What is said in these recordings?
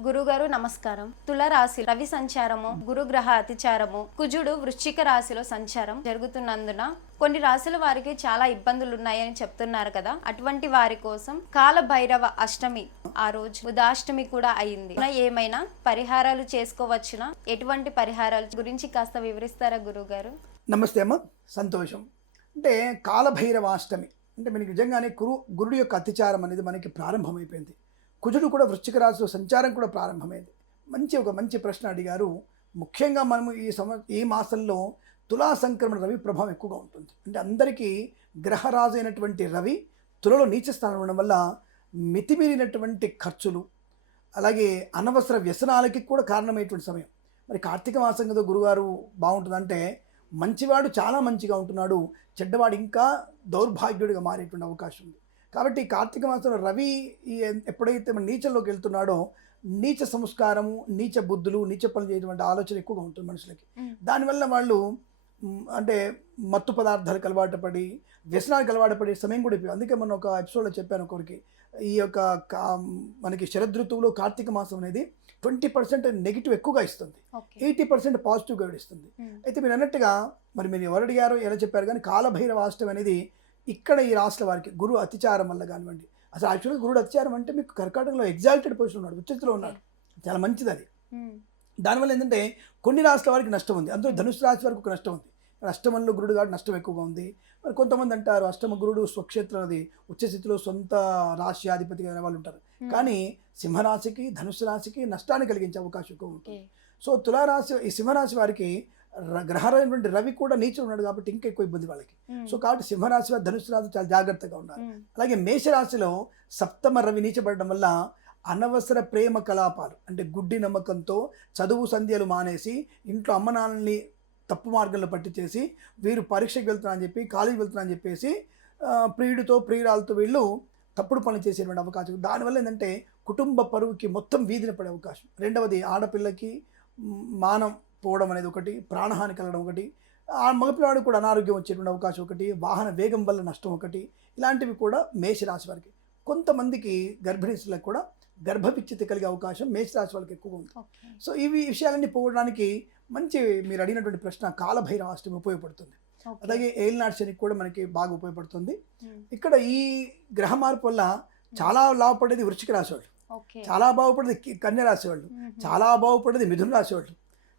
గురుగారు నమస్కారం. తులరాశి రవి సంచారము గురుగ్రహ అతిచారము కుజుడు వృశ్చిక రాశిలో సంచారం జరుగుతున్నందున కొన్ని రాశుల వారికి చాలా ఇబ్బందులు ఉన్నాయని చెప్తున్నారు కదా. అటువంటి వారి కోసం కాల భైరవ అష్టమి ఆ రోజు బుధాష్టమి కూడా అయింది. ఏమైనా పరిహారాలు చేసుకోవచ్చునా? ఎటువంటి పరిహారాలు గురించి కాస్త వివరిస్తారా గురుగారు? నమస్తే అమ్మ. సంతోషం. అంటే కాలభైరవాష్టమి. అంటే మనకి నిజంగానే గురు గురుడు యొక్క అతిచారం అనేది మనకి ప్రారంభమైపోయింది. కుజుడు కూడా వృశ్చిక రాశిలో సంచారం కూడా ప్రారంభమైంది. మంచి ఒక మంచి ప్రశ్న అడిగారు. ముఖ్యంగా మనము ఈ సమ ఈ మాసంలో తులా సంక్రమణ రవి ప్రభావం ఎక్కువగా ఉంటుంది. అంటే అందరికీ గ్రహరాజు అయినటువంటి రవి తులలో నీచ స్థానం ఉండడం వల్ల మితిమీరినటువంటి ఖర్చులు అలాగే అనవసర వ్యసనాలకి కూడా కారణమైనటువంటి సమయం. మరి కార్తీక మాసం కదా గురుగారు బాగుంటుందంటే మంచివాడు చాలా మంచిగా ఉంటున్నాడు చెడ్డవాడు ఇంకా దౌర్భాగ్యుడిగా మారేటువంటి అవకాశం ఉంది. కాబట్టి కార్తీక మాసంలో రవి ఎప్పుడైతే మన నీచంలోకి వెళ్తున్నాడో నీచ సంస్కారము నీచ బుద్ధులు నీచ పనులు చేయటువంటి ఆలోచన ఎక్కువగా ఉంటుంది మనుషులకి. దానివల్ల వాళ్ళు అంటే మత్తు పదార్థాలకు అలవాటు పడి వ్యసనాలకు అలవాటు పడే సమయం కూడా అయిపోయింది. అందుకే మనం ఒక ఎపిసోడ్లో చెప్పాను ఒకరికి. ఈ యొక్క కా- మనకి శరదృతువులో కార్తీక మాసం అనేది ట్వంటీ పర్సెంట్ నెగిటివ్ ఎక్కువగా ఇస్తుంది. ఎయిటీ పర్సెంట్ పాజిటివ్గా ఇస్తుంది. అయితే మీరు అన్నట్టుగా మరి మీరు ఎవరు అడిగారో ఎలా చెప్పారు? కానీ కాలభైరవ అష్టమి అనేది ఇక్కడ ఈ రాష్ట్ర వారికి గురు అతిచారం వల్ల కానివ్వండి. అసలు యాక్చువల్గా గురుడు అతిచారం అంటే మీకు కర్కాటకంలో ఎగ్జాల్టెడ్ పొజిషన్ ఉన్నాడు ఉచ్చస్థితిలో ఉన్నాడు. చాలా మంచిది అది. దానివల్ల ఏంటంటే కొన్ని రాష్ట్రాల వారికి నష్టం ఉంది. అందులో ధనుసు రాశి వారికి ఒక నష్టం ఉంది. అష్టమంలో గురుడు కాబట్టి నష్టం ఎక్కువగా ఉంది. మరి కొంతమంది అంటారు అష్టమ గురుడు స్వక్షేత్రం అది ఉచ్చస్థితిలో సొంత రాశి అధిపతి అనే వాళ్ళు ఉంటారు. కానీ సింహరాశికి ధనుసు రాశికి నష్టాన్ని కలిగించే అవకాశం ఎక్కువ ఉంటుంది. సో తులారాశి ఈ సింహరాశి వారికి గ్రహమైనటువంటి రవి కూడా నీచు ఉన్నాడు కాబట్టి ఇంకా ఎక్కువ ఇబ్బంది వాళ్ళకి. సో కాబట్టి సింహరాశి వారు ధనుసు రాశి చాలా జాగ్రత్తగా ఉండాలి. అలాగే మేషరాశిలో సప్తమ రవి నీచబడడం వల్ల అనవసర ప్రేమ కలాపాలు అంటే గుడ్డి నమ్మకంతో చదువు సంధ్యలు మానేసి ఇంట్లో అమ్మ నాన్నల్ని తప్పు మార్గంలో పట్టించేసి వీరు పరీక్షకు వెళ్తున్నారని చెప్పి కాలేజీ వెళ్తున్నారని చెప్పేసి ఆ, ప్రియుడితో ప్రియురాలతో వీళ్ళు తప్పుడు పనులు చేసేటువంటి అవకాశం. దానివల్ల ఏంటంటే కుటుంబ పరువుకి మొత్తం వీధిన పడే అవకాశం. రెండవది ఆడపిల్లకి మానం పోవడం అనేది ఒకటి ప్రాణహాని కలగడం ఒకటి ఆ మగపిల్లాడు కూడా అనారోగ్యం వచ్చేటువంటి అవకాశం ఒకటి వాహన వేగం వల్ల నష్టం ఒకటి ఇలాంటివి కూడా మేషరాశి వారికి. కొంతమందికి గర్భిణీ స్త్రీలకు కూడా గర్భవిచ్ఛితి కలిగే అవకాశం మేషరాశి వాళ్ళకి ఎక్కువగా ఉంది. సో ఇవి విషయాలన్నీ పోవడానికి మంచి మీరు అడిగినటువంటి ప్రశ్న కాలభైరవ అష్టమి ఉపయోగపడుతుంది. అలాగే ఏలినాడు శనికి కూడా మనకి బాగా ఉపయోగపడుతుంది. ఇక్కడ ఈ గ్రహ మార్పు వల్ల చాలా లాభపడేది వృశ్చిక రాశి వాళ్ళు. చాలా బాగుపడేది కన్య రాశి వాళ్ళు. చాలా బాగుపడేది మిథున రాశి వాళ్ళు.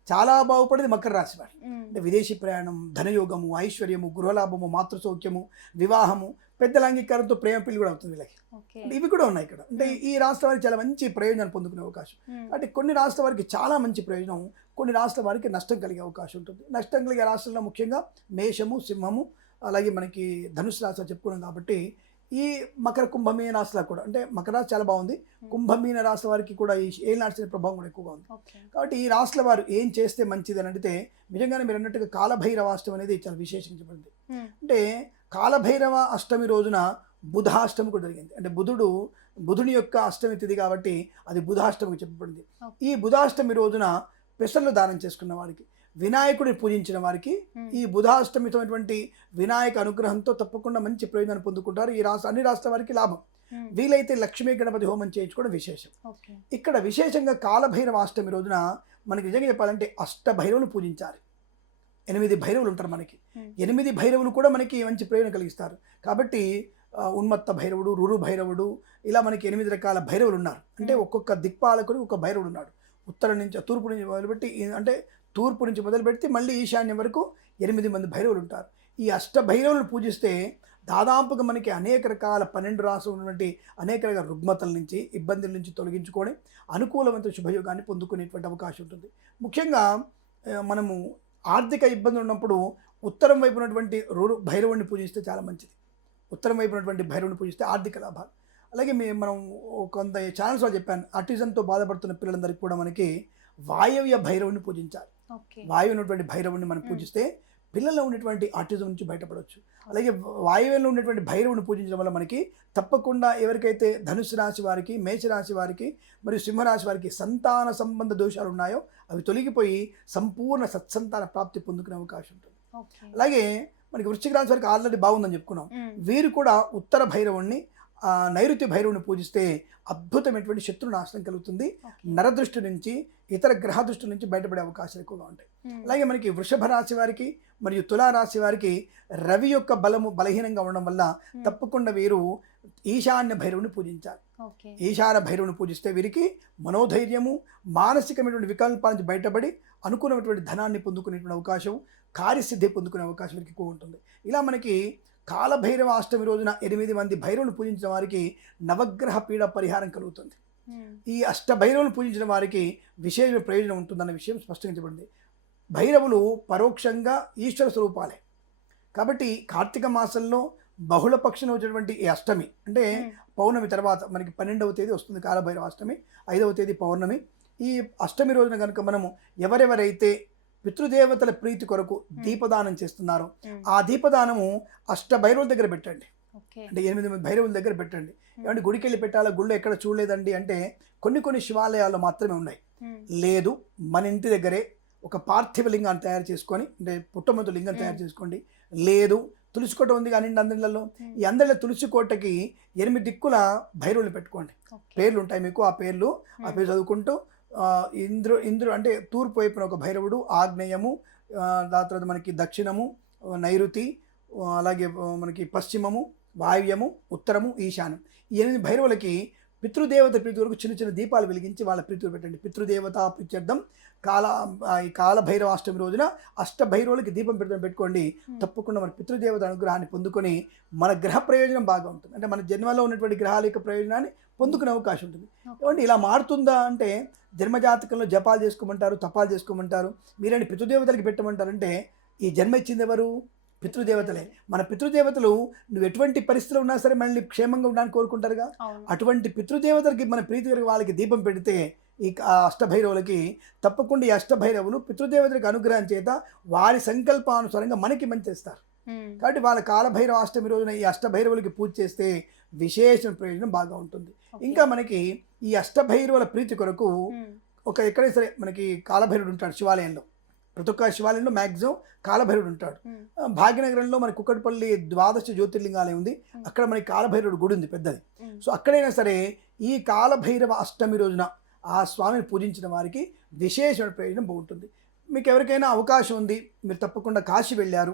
చాలా బాగుపడేది మకర రాశి వాళ్ళు అంటే విదేశీ ప్రయాణం ధనయోగము ఐశ్వర్యము గృహలాభము మాతృసౌఖ్యము వివాహము పెద్దల అంగీకారంతో ప్రేమ పెళ్ళి కూడా అవుతుంది వీళ్ళకి. అంటే ఇవి కూడా ఉన్నాయి ఇక్కడ. అంటే ఈ రాష్ట్ర వారికి చాలా మంచి ప్రయోజనాలు పొందుకునే అవకాశం. అంటే కొన్ని రాష్ట్ర వారికి చాలా మంచి ప్రయోజనం కొన్ని రాష్ట్ర వారికి నష్టం కలిగే అవకాశం ఉంటుంది. నష్టం కలిగే రాష్ట్రాల్లో ముఖ్యంగా మేషము సింహము అలాగే మనకి ధనుసు రాశి చెప్పుకున్నాం కాబట్టి ఈ మకర కుంభమీన రాశిలో కూడా అంటే మకర రాశి చాలా బాగుంది. కుంభమీన రాశి వారికి కూడా ఈ ఏలినాటి ప్రభావం కూడా ఎక్కువగా ఉంది. కాబట్టి ఈ రాష్ట్రాల వారు ఏం చేస్తే మంచిది అని అడిగితే నిజంగానే మీరు అన్నట్టుగా కాలభైరవ అష్టమి అనేది చాలా విశేషించబడింది. అంటే కాలభైరవ అష్టమి రోజున బుధాష్టమి కూడా జరిగింది. అంటే బుధుడు బుధుని యొక్క అష్టమి తిథి కాబట్టి అది బుధాష్టమికి చెప్పబడింది. ఈ బుధాష్టమి రోజున పెసర్లు దానం చేసుకున్న వారికి వినాయకుడిని పూజించిన వారికి ఈ బుధాష్టమితోటువంటి వినాయక అనుగ్రహంతో తప్పకుండా మంచి ప్రయోజనాన్ని పొందుకుంటారు. ఈ రాష్ట్ర అన్ని రాష్ట్రాల వారికి లాభం. వీలైతే లక్ష్మీ గణపతి హోమం చేయించుకోవడం విశేషం. ఇక్కడ విశేషంగా కాలభైరవ అష్టమి రోజున మనకి నిజంగా చెప్పాలంటే అష్ట భైరవులు పూజించాలి. ఎనిమిది భైరవులు ఉంటారు మనకి. ఎనిమిది భైరవులు కూడా మనకి మంచి ప్రయోజనం కలిగిస్తారు. కాబట్టి ఉన్మత్త భైరవుడు రురు భైరవుడు ఇలా మనకి ఎనిమిది రకాల భైరవులు ఉన్నారు. అంటే. ఒక్కొక్క దిక్పాలకుడు ఒక భైరవుడు ఉన్నాడు. ఉత్తరం నుంచి తూర్పు నుంచి మొదలుపెట్టి అంటే తూర్పు నుంచి మొదలుపెట్టి మళ్ళీ ఈశాన్యం వరకు ఎనిమిది మంది భైరవులు ఉంటారు. ఈ అష్ట భైరవులను పూజిస్తే దాదాపుగా మనకి అనేక రకాల పన్నెండు రాసులు ఉన్నటువంటి అనేక రకాల రుగ్మతల నుంచి ఇబ్బందుల నుంచి తొలగించుకొని అనుకూలమైన శుభయోగాన్ని పొందుకునేటువంటి అవకాశం ఉంటుంది. ముఖ్యంగా మనము ఆర్థిక ఇబ్బందులు ఉన్నప్పుడు ఉత్తరం వైపు ఉన్నటువంటి రూరు భైరవుడిని పూజిస్తే చాలా మంచిది. ఉత్తరం వైపు ఉన్నటువంటి భైరవుని పూజిస్తే ఆర్థిక లాభాలు. అలాగే మనం కొంత ఛానల్స్లో చెప్పాను ఆర్టిజన్తో బాధపడుతున్న పిల్లలందరికీ కూడా మనకి వాయవ్య భైరవుని పూజించాలి. వాయువు ఉన్నటువంటి భైరవుని మనం. పూజిస్తే పిల్లల్లో ఉన్నటువంటి ఆటిజం నుంచి బయటపడవచ్చు. అలాగే వాయువ్యంలో ఉన్నటువంటి భైరవుని పూజించడం వల్ల మనకి తప్పకుండా ఎవరికైతే ధనుసు రాశి వారికి మేషరాశి వారికి మరియు సింహరాశి వారికి సంతాన సంబంధ దోషాలు ఉన్నాయో అవి తొలగిపోయి సంపూర్ణ సత్సంతాన ప్రాప్తి పొందుకునే అవకాశం ఉంటుంది. అలాగే మనకి వృశ్చిక రాశి వారికి ఆల్రెడీ బాగుందని చెప్పుకున్నాం. వీరు కూడా ఉత్తర భైరవుణ్ణి ఆ నైరుతి భైరవుని పూజిస్తే అద్భుతమైనటువంటి శత్రు నాశనం కలుగుతుంది. నరదృష్టి నుంచి ఇతర గ్రహ దృష్టి నుంచి బయటపడే అవకాశాలు ఎక్కువగా ఉంటాయి. అలాగే మనకి వృషభ రాశి వారికి మరియు తులా రాశి వారికి రవి యొక్క బలము బలహీనంగా ఉండడం వల్ల తప్పకుండా వీరు ఈశాన్య భైరవుని పూజించాలి. ఈశాన భైరవుని పూజిస్తే వీరికి మనోధైర్యము మానసికమైనటువంటి వికల్పాల నుంచి బయటపడి అనుకున్నటువంటి ధనాన్ని పొందుకునేటువంటి అవకాశం కార్యసిద్ధి పొందుకునే అవకాశం ఎక్కువ ఉంటుంది. ఇలా మనకి కాలభైరవ అష్టమి రోజున ఎనిమిది మంది భైరవులు పూజించిన వారికి నవగ్రహ పీడ పరిహారం కలుగుతుంది. ఈ అష్ట భైరవులు పూజించిన వారికి విశేష ప్రయోజనం ఉంటుందన్న విషయం స్పష్టంగా భైరవులు పరోక్షంగా ఈశ్వర స్వరూపాలే. కాబట్టి కార్తీక మాసంలో బహుళ పక్షంలో వచ్చేటువంటి ఈ అష్టమి అంటే పౌర్ణమి తర్వాత మనకి పన్నెండవ తేదీ వస్తుంది కాలభైరవ అష్టమి ఐదవ తేదీ పౌర్ణమి. ఈ అష్టమి రోజున కనుక మనము ఎవరెవరైతే పితృదేవతల ప్రీతి కొరకు దీపదానం చేస్తున్నారో. ఆ దీపదానము అష్ట భైరవుల దగ్గర పెట్టండి. అంటే ఎనిమిది మంది భైరవుల దగ్గర పెట్టండి. ఏమంటే గుడికి వెళ్ళి పెట్టాలా? గుళ్ళు ఎక్కడ చూడలేదండి అంటే కొన్ని కొన్ని శివాలయాల్లో మాత్రమే ఉన్నాయి. లేదు మన ఇంటి దగ్గరే ఒక పార్థివ లింగాన్ని తయారు చేసుకొని అంటే పుట్టమంతు లింగం తయారు చేసుకోండి. లేదు తులసి కోట ఉంది కానీ అందరిలో ఈ అందరిలో తులసి కోటకి ఎనిమిది దిక్కుల భైరవులు పెట్టుకోండి. పేర్లు ఉంటాయి మీకు ఆ పేర్లు ఆ పేరు చదువుకుంటూ ఇంద్రు ఇంద్రు అంటే తూర్పు వైపున ఒక భైరవుడు ఆగ్నేయము దాని తర్వాత మనకి దక్షిణము నైరుతి అలాగే మనకి పశ్చిమము వాయువ్యము ఉత్తరము ఈశాన్యం. ఈ ఎనిమిది భైరవులకి పితృదేవత ప్రీతి వరకు చిన్న చిన్న దీపాలు వెలిగించి వాళ్ళ ప్రీతులు పెట్టండి. పితృదేవత ప్రీత్యర్థం కాల ఈ కాల భైరవాష్టమి రోజున అష్ట భైరవులకి దీపం పెడతాం పెట్టుకోండి. తప్పకుండా మన పితృదేవత అనుగ్రహాన్ని పొందుకొని మన గ్రహ ప్రయోజనం బాగా ఉంటుంది. అంటే మన జన్మలో ఉన్నటువంటి గ్రహాల యొక్క ప్రయోజనాన్ని పొందుకునే అవకాశం ఉంటుంది. ఏమంటే ఇలా మారుతుందా అంటే జన్మజాతకంలో జపాలు చేసుకోమంటారు తపాలు చేసుకోమంటారు మీరండి పితృదేవతలకి పెట్టమంటారంటే ఈ జన్మ ఇచ్చింది ఎవరు? పితృదేవతలే మన పితృదేవతలు నువ్వు ఎటువంటి పరిస్థితులు ఉన్నా సరే మనల్ని క్షేమంగా ఉండడానికి కోరుకుంటారుగా అటువంటి పితృదేవతలకి మన ప్రీతి వాళ్ళకి దీపం పెడితే ఈ అష్టభైరవులకి తప్పకుండా ఈ అష్టభైరవులు పితృదేవతలకు అనుగ్రహం చేత వారి సంకల్పానుసారంగా మనకి మంచి చేస్తారు. కాబట్టి వాళ్ళ కాలభైరవ అష్టమి రోజున ఈ అష్టభైరవులకి పూజ చేస్తే విశేష ప్రయోజనం బాగా ఉంటుంది. ఇంకా మనకి ఈ అష్టభైరవుల ప్రీతి కొరకు. ఒక ఎక్కడైనా సరే మనకి కాలభైరవుడు ఉంటాడు శివాలయంలో ప్రతి ఒక్క శివాలయంలో మ్యాక్సిమం కాలభైరవుడు ఉంటాడు. భాగ్యనగరంలో మన కుక్కటిపల్లి ద్వాదశ జ్యోతిర్లింగాలయం ఉంది. అక్కడ మనకి కాలభైరవుడు గుడి ఉంది పెద్దది. సో అక్కడైనా సరే ఈ కాలభైరవ అష్టమి రోజున ఆ స్వామిని పూజించిన వారికి విశేషమైన ప్రయోజనం బాగుంటుంది. మీకు ఎవరికైనా అవకాశం ఉంది మీరు తప్పకుండా కాశీ వెళ్ళారు.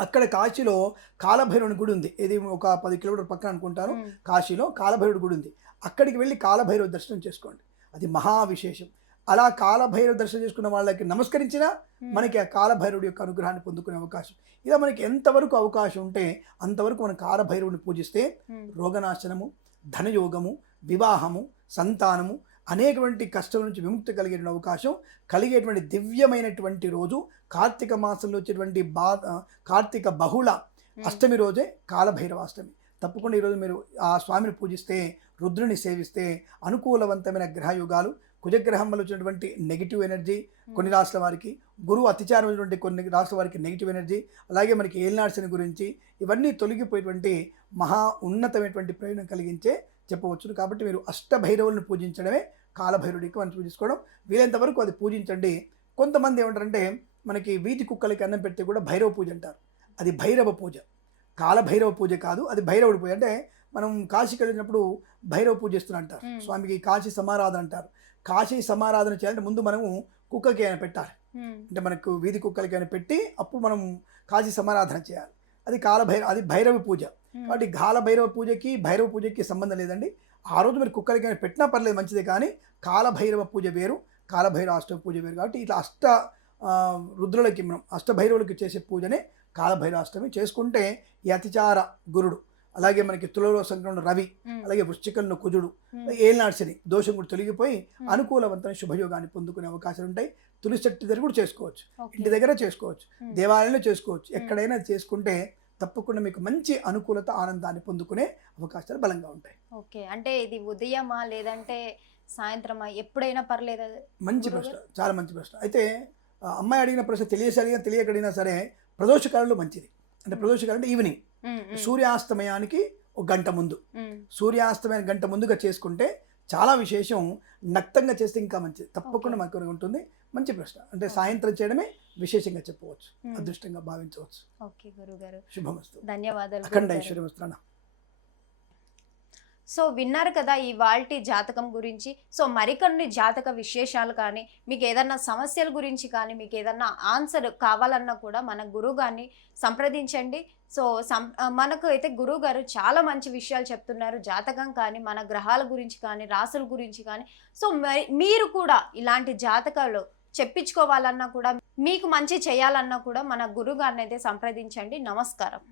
అక్కడ కాశీలో కాలభైరవుని గుడి ఉంది. ఇది ఒక పది కిలోమీటర్ పక్కన అనుకుంటాను. కాశీలో కాలభైరవుడి గుడి ఉంది. అక్కడికి వెళ్ళి కాలభైరవ దర్శనం చేసుకోండి. అది మహా విశేషం అలా కాలభైరవ దర్శనం చేసుకున్న వాళ్ళకి నమస్కరించినా. మనకి ఆ కాలభైరవుడి యొక్క అనుగ్రహాన్ని పొందుకునే అవకాశం ఇలా మనకి ఎంతవరకు అవకాశం ఉంటే అంతవరకు మనం కాలభైరవుని పూజిస్తే. రోగనాశనము ధనయోగము వివాహము సంతానము అనేకటువంటి కష్టం నుంచి విముక్తి కలిగే అవకాశం కలిగేటువంటి దివ్యమైనటువంటి రోజు కార్తీక మాసంలో వచ్చేటువంటి బా కార్తీక బహుళ. అష్టమి రోజే కాలభైరవాష్టమి తప్పకుండా ఈరోజు మీరు ఆ స్వామిని పూజిస్తే రుద్రుని సేవిస్తే అనుకూలవంతమైన గ్రహయుగాలు కుజగ్రహం వల్ల వచ్చినటువంటి నెగిటివ్ ఎనర్జీ కొన్ని రాష్ట్రాల వారికి గురువు అతిచారం అయినటువంటి కొన్ని రాష్ట్రాల వారికి నెగిటివ్ ఎనర్జీ అలాగే మనకి ఏలినాడ్సని గురించి ఇవన్నీ తొలగిపోయేటువంటి మహా ఉన్నతమైనటువంటి ప్రయోజనం కలిగించే చెప్పవచ్చు కాబట్టి మీరు అష్టభైరవులను పూజించడమే కాలభైరవుడికి మనం పూజించుకోవడం. వీలైనంత వరకు అది పూజించండి. కొంతమంది ఏమంటారంటే మనకి వీధి కుక్కలకి అన్నం పెడితే కూడా భైరవ పూజ అంటారు. అది భైరవ పూజ. కాలభైరవ పూజ కాదు అది భైరవుడి పూజ. అంటే మనం కాశీకి వెళ్ళినప్పుడు భైరవ పూజ చేస్తున్నా అంటారు. Hmm. స్వామికి కాశీ సమారాధన అంటారు. కాశీ సమారాధన చేయాలంటే ముందు మనము కుక్కకి అయినా పెట్టాలి. అంటే మనకు వీధి కుక్కలకి అయినా పెట్టి అప్పుడు మనం కాశీ సమారాధన చేయాలి. అది కాలభైర అది భైరవ పూజ. కాబట్టి కాల భైరవ పూజకి భైరవ పూజకి సంబంధం లేదండి. ఆ రోజు మీరు కుక్కలకి అయినా పెట్టినా పర్లేదు మంచిదే కానీ కాలభైరవ పూజ వేరు కాలభైరవ అష్ట పూజ వేరు. కాబట్టి ఇట్లా అష్ట రుద్రులకి మనం అష్టభైరవులకి చేసే పూజనే కాలభైరవ అష్టమి చేసుకుంటే ఈ అతిచార గురుడు అలాగే మనకి తులలో సంక్రమణ రవి. అలాగే వృశ్చికంలో కుజుడు ఉమ్. ఏలినాడ్సని దోషం కూడా తొలగిపోయి. అనుకూలవంతమైన శుభయోగాన్ని పొందుకునే అవకాశాలు ఉంటాయి తులసి చెట్టు దగ్గర కూడా చేసుకోవచ్చు. ఇంటి దగ్గర చేసుకోవచ్చు. దేవాలయంలో చేసుకోవచ్చు ఎక్కడైనా చేసుకుంటే తప్పకుండా మీకు మంచి అనుకూలత ఆనందాన్ని పొందుకునే అవకాశాలు బలంగా ఉంటాయి ఓకే అంటే ఇది ఉదయమా లేదంటే సాయంత్రమా ఎప్పుడైనా పర్లేదా మంచి? ప్రశ్న చాలా మంచి ప్రశ్న అయితే అమ్మాయి అడిగిన ప్రశ్న తెలియసి అడిగినా తెలియక అడిగినా సరే ప్రదోషకాలంలో మంచిది అంటే ప్రదోషకాలం అంటే ఈవినింగ్. సూర్యాస్తమయానికి ఒక గంట ముందు. సూర్యాస్తమయం గంట ముందుగా చేసుకుంటే చాలా విశేషం. నక్తంగా చేస్తే ఇంకా మంచిది. తప్పకుండా. మనకు ఉంటుంది. మంచి ప్రశ్న. అంటే. సాయంత్రం చేయడమే విశేషంగా చెప్పవచ్చు. అదృష్టంగా భావించవచ్చు. ఓకే గురుగారు. శుభమస్తు. ధన్యవాదాలు అఖండ గురుగారు. సో విన్నారు కదా ఈ వాల్టి జాతకం గురించి. సో మరికొన్ని జాతక విశేషాలు కానీ మీకు ఏదన్నా సమస్యల గురించి కానీ మీకు ఏదన్నా ఆన్సర్ కావాలన్నా కూడా మన గురువు గారిని సంప్రదించండి. సో సం మనకు అయితే గురువు గారు చాలా మంచి విషయాలు చెప్తున్నారు. జాతకం కానీ మన గ్రహాల గురించి కానీ రాసుల గురించి కానీ. సో మీరు కూడా ఇలాంటి జాతకాలు చెప్పించుకోవాలన్నా కూడా మీకు మంచి చేయాలన్నా కూడా మన గురువు గారిని అయితే సంప్రదించండి. నమస్కారం.